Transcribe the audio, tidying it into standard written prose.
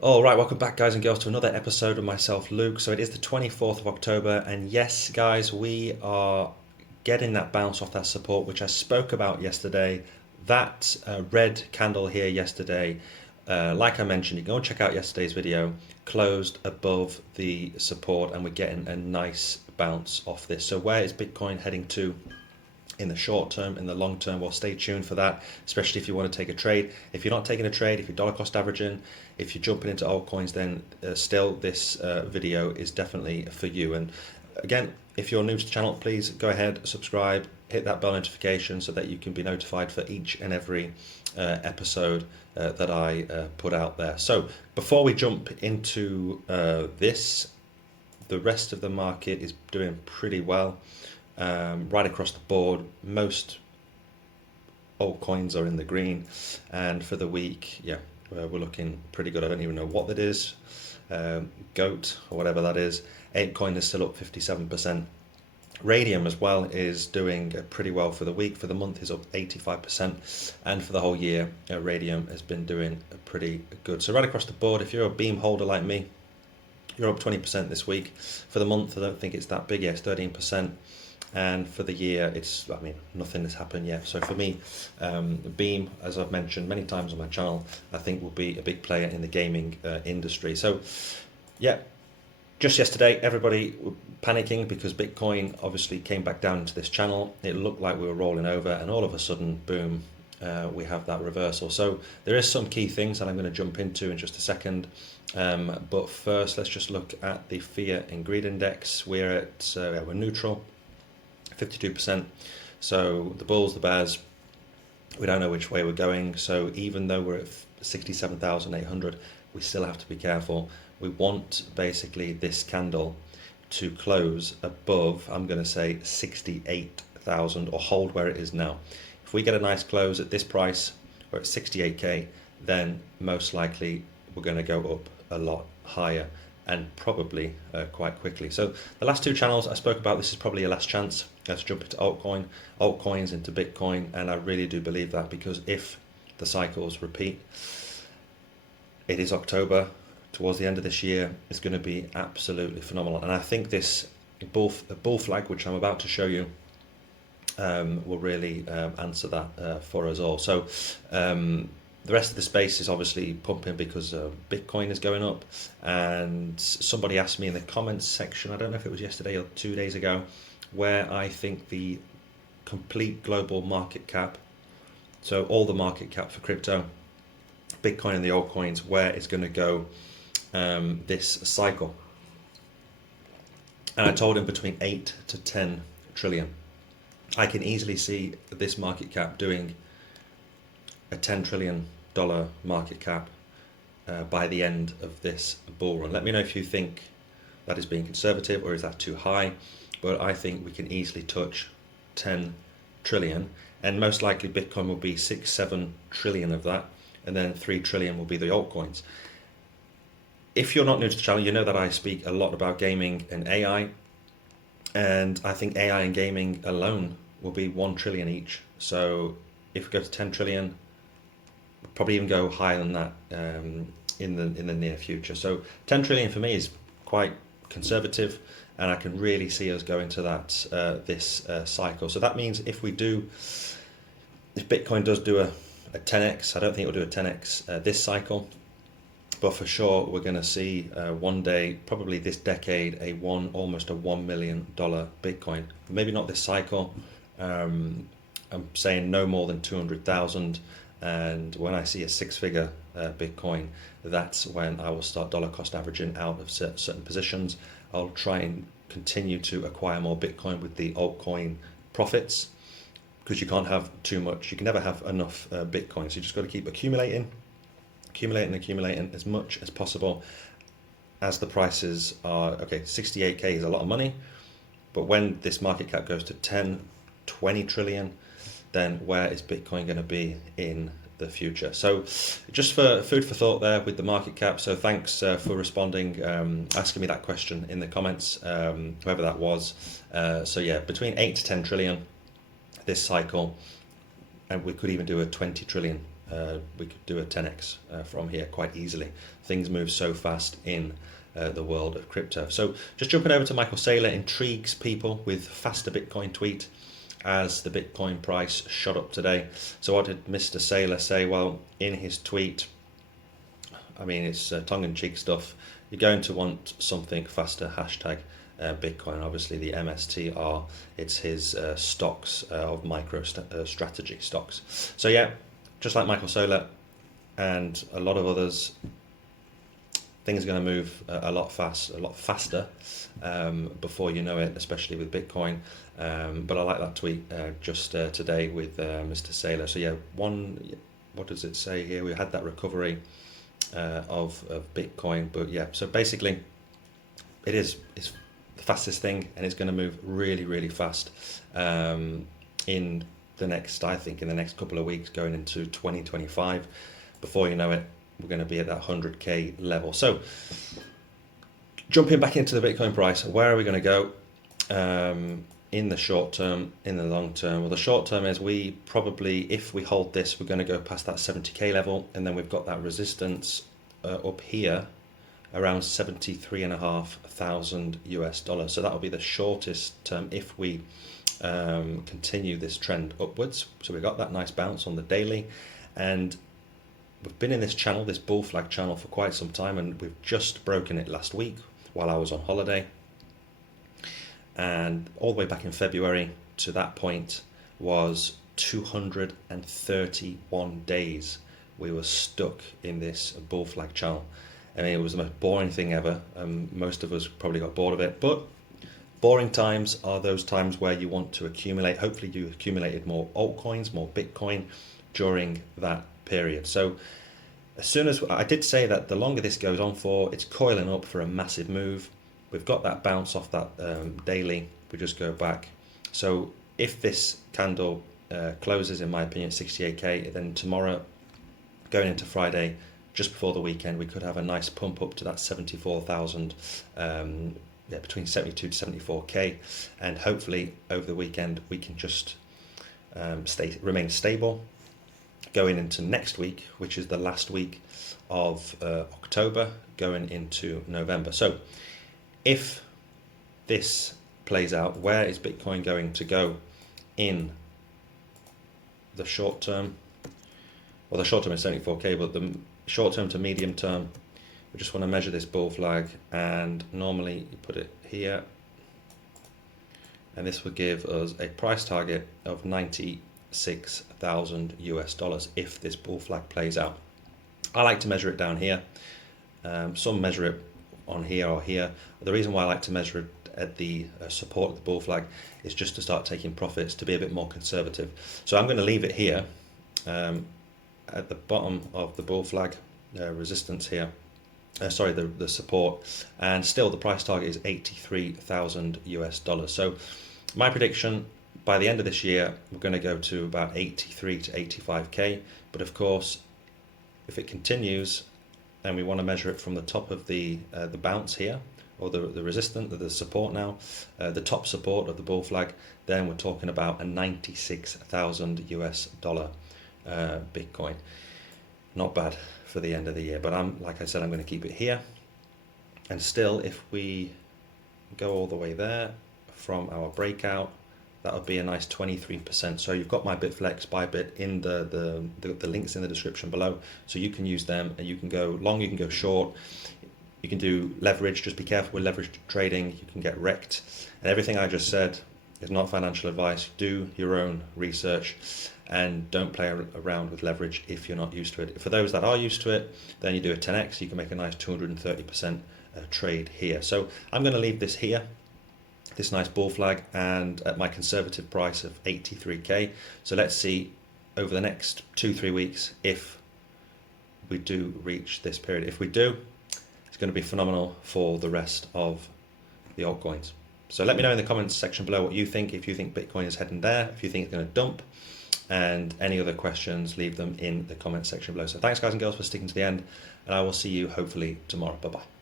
All right, welcome back, guys and girls, to another episode of myself, Luke. So it is the 24th of October, and yes, guys, we are getting that bounce off that support, which I spoke about yesterday. That red candle here yesterday, like I mentioned, you can go and check out yesterday's video, closed above the support, and we're getting a nice bounce off this. So where is Bitcoin heading to in the short term, in the long term? Well, stay tuned for that, especially if you want to take a trade. If you're not taking a trade, if you're dollar cost averaging, if you're jumping into altcoins, then still this video is definitely for you. And again, if you're new to the channel, please go ahead, subscribe, hit that bell notification so that you can be notified for each and every episode that I put out there. So before we jump into this, the rest of the market is doing pretty well. Right across the board, most altcoins are in the green, and for the week, yeah, we're looking pretty good. I don't even know what that is, goat or whatever that is. Apecoin is still up 57%. Radium as well is doing pretty well for the week. For the month is up 85%, and for the whole year, Radium has been doing pretty good. So right across the board, if you're a beam holder like me, you're up 20% this week. For the month, I don't think it's that big. Yeah, it's 13%. And for the year, nothing has happened yet. So for me, Beam, as I've mentioned many times on my channel, I think will be a big player in the gaming industry. So yeah, just yesterday, everybody were panicking because Bitcoin obviously came back down into this channel. It looked like we were rolling over, and all of a sudden, boom, we have that reversal. So there is some key things that I'm going to jump into in just a second. But first, let's just look at the fear and greed index. We're neutral. 52%. So the bulls, the bears, we don't know which way we're going. So even though we're at 67,800, we still have to be careful. We want basically this candle to close above, I'm going to say 68,000, or hold where it is now. If we get a nice close at this price, we're at 68k, then most likely we're going to go up a lot higher, and probably quite quickly. So the last two channels I spoke about, this is probably your last chance. Let's jump into altcoins into Bitcoin, and I really do believe that, because if the cycles repeat, it is October, towards the end of this year, it's going to be absolutely phenomenal. And I think this bull flag, which I'm about to show you, will really answer that for us all. So the rest of the space is obviously pumping because Bitcoin is going up. And somebody asked me in the comments section, I don't know if it was yesterday or 2 days ago, where I think the complete global market cap, so all the market cap for crypto, Bitcoin and the altcoins, where it's going to go this cycle. And I told him between 8 to 10 trillion. I can easily see this market cap doing a $10 trillion market cap by the end of this bull run. Let me know if you think that is being conservative or is that too high, but I think we can easily touch 10 trillion, and most likely Bitcoin will be 6-7 trillion of that, and then 3 trillion will be the altcoins. If you're not new to the channel, you know that I speak a lot about gaming and AI, and I think AI and gaming alone will be 1 trillion each. So if we go to 10 trillion, probably even go higher than that in the near future. So 10 trillion for me is quite conservative, and I can really see us going to that this cycle. So that means if Bitcoin does do a 10x, I don't think it will do a 10x this cycle, but for sure we're going to see one day, probably this decade, almost a $1 million Bitcoin. Maybe not this cycle. I'm saying no more than 200,000. And when I see a six-figure Bitcoin, that's when I will start dollar cost averaging out of certain positions. I'll try and continue to acquire more Bitcoin with the altcoin profits, because you can't have too much. You can never have enough Bitcoin. So you just got to keep accumulating as much as possible as the prices are. Okay, 68k is a lot of money, but when this market cap goes to 10, 20 trillion, then where is Bitcoin going to be in the future? So just for food for thought there with the market cap. So thanks for responding, asking me that question in the comments, whoever that was. So yeah, between 8 to 10 trillion this cycle, and we could even do a 20 trillion we could do a 10x from here quite easily. Things move so fast in the world of crypto. So just jumping over to Michael Saylor, intrigues people with faster Bitcoin tweet as the Bitcoin price shot up today. So what did Mr. Saylor say? Well, in his tweet, I mean, it's tongue-in-cheek stuff. You're going to want something faster, hashtag Bitcoin. Obviously the MSTR, it's his stocks of strategy stocks. So yeah, just like Michael Saylor and a lot of others, things are going to move a lot faster before you know it, especially with Bitcoin. But I like that tweet just today with Mr. Saylor. So yeah, what does it say here? We had that recovery of Bitcoin, but yeah. So basically, it's the fastest thing, and it's going to move really, really fast in the next couple of weeks, going into 2025. Before you know it, we're going to be at that 100k level. So jumping back into the Bitcoin price, where are we going to go in the short term, in the long term? Well, the short term is we probably, if we hold this, we're going to go past that 70k level, and then we've got that resistance up here around 73,500 US dollars. So that'll be the shortest term if we continue this trend upwards. So we got that nice bounce on the daily, and we've been in this channel, this bull flag channel, for quite some time, and we've just broken it last week while I was on holiday. And all the way back in February to that point was 231 days we were stuck in this bull flag channel. I mean, it was the most boring thing ever. Most of us probably got bored of it, but boring times are those times where you want to accumulate. Hopefully you accumulated more altcoins, more Bitcoin during that period. So as soon as I did say that the longer this goes on for, it's coiling up for a massive move. We've got that bounce off that daily. We just go back. So if this candle closes, in my opinion, 68k, then tomorrow, going into Friday, just before the weekend, we could have a nice pump up to that 74,000, between 72 to 74k, and hopefully over the weekend we can just remain stable going into next week, which is the last week of October, going into November. So if this plays out, where is Bitcoin going to go in the short term? Well, the short term is 74k, but the short term to medium term, we just want to measure this bull flag, and normally you put it here, and this will give us a price target of 96,000 US dollars if this bull flag plays out. I like to measure it down here. Some measure it on here or here. The reason why I like to measure it at the support of the bull flag is just to start taking profits, to be a bit more conservative. So I'm going to leave it here at the bottom of the bull flag resistance here. The support, and still the price target is 83,000 US dollars. So my prediction, by the end of this year, we're going to go to about 83 to 85k. But of course, if it continues, and we want to measure it from the top of the bounce here, or the resistance, the support now, the top support of the bull flag, then we're talking about a 96,000 US dollar Bitcoin. Not bad for the end of the year, but like I said, I'm going to keep it here. And still, if we go all the way there from our breakout, that would be a nice 23%. So you've got my Bitflex, Bybit in the links in the description below, so you can use them, and you can go long, you can go short, you can do leverage. Just be careful with leverage trading, you can get wrecked. And everything I just said is not financial advice. Do your own research, and don't play around with leverage if you're not used to it. For those that are used to it, then you do a 10x, you can make a nice 230% trade here. So I'm going to leave this here, this nice bull flag, and at my conservative price of 83k. So let's see over the next 2-3 weeks if we do reach this period. If we do, it's going to be phenomenal for the rest of the altcoins. So let me know in the comments section below what you think, if you think Bitcoin is heading there, if you think it's going to dump, and any other questions, leave them in the comment section below. So thanks guys and girls for sticking to the end, and I will see you hopefully tomorrow. Bye bye.